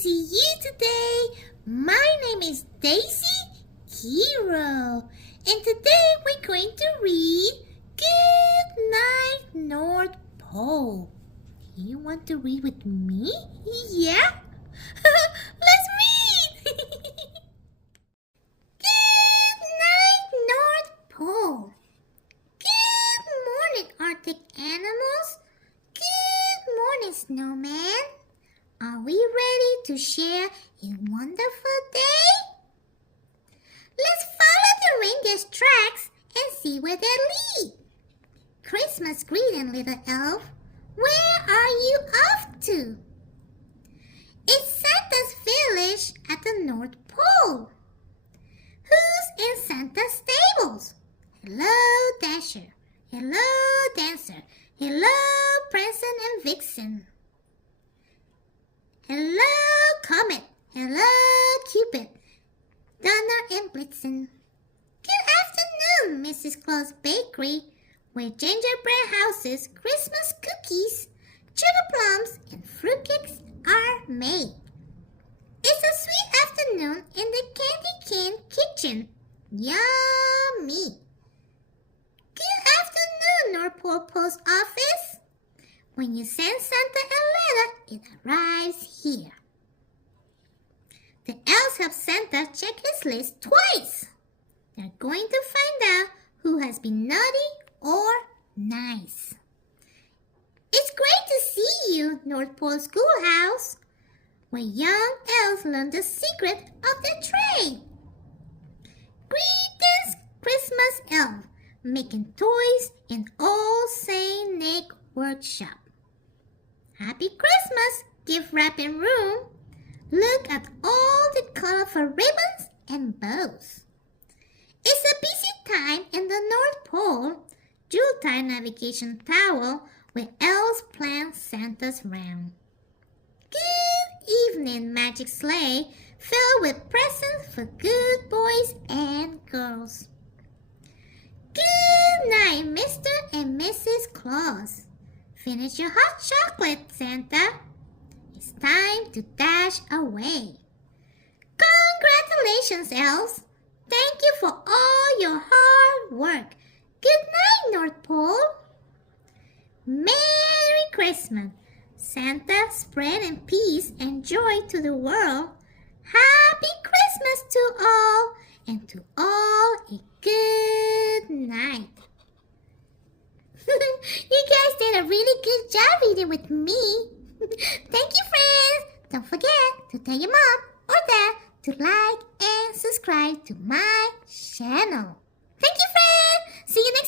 see you today. My name is Daisy Hero, and today we're going to read Good Night North Pole. You want to read with me? Yeah? Let's read! Good night, North Pole. Good morning, Arctic animals. Good morning, snowman. Are we ready to share a wonderful day? Let's follow the reindeer's tracks and see where they lead. Christmas greeting, little elf. Where are you off to? It's Santa's village at the North Pole. Who's in Santa's stables? Hello, Dasher. Hello, Dancer. Hello, Prancer and Vixen. Hello, Comet. Hello, Cupid. Donner and Blitzen. Good afternoon, Mrs. Claus Bakery, where gingerbread houses, Christmas cookies, sugar plums, and fruitcakes are made. It's a sweet afternoon in the candy cane kitchen. Yummy! Good afternoon, North Pole Post Office. When you send Santa a letter, it arrives here. The elves have Santa check his list twice. They're going to find out who has been naughty or nice. It's great to see you, North Pole Schoolhouse, where young elves learn the secret of their trade. Greetings, Christmas elf, making toys in Old Saint Nick workshop. Happy Christmas, gift wrapping room. Look at all the colorful ribbons and bows. It's a busy time in the North Pole, Yuletide navigation tower, where elves plan Santa's round. Good evening, magic sleigh, filled with presents for good boys and girls. Good night, Mr. and Mrs. Claus. Finish your hot chocolate, Santa. It's time to dash away. Congratulations, elves. Thank you for all your hard work. Good night, North Pole. Merry Christmas. Santa spreading peace and joy to the world. Happy Christmas to all, and to all a good night. You guys did a really good job reading with me. Thank you, friends. Don't forget to tell your mom or dad to like and subscribe to my channel. Thank you, friends. See you next time.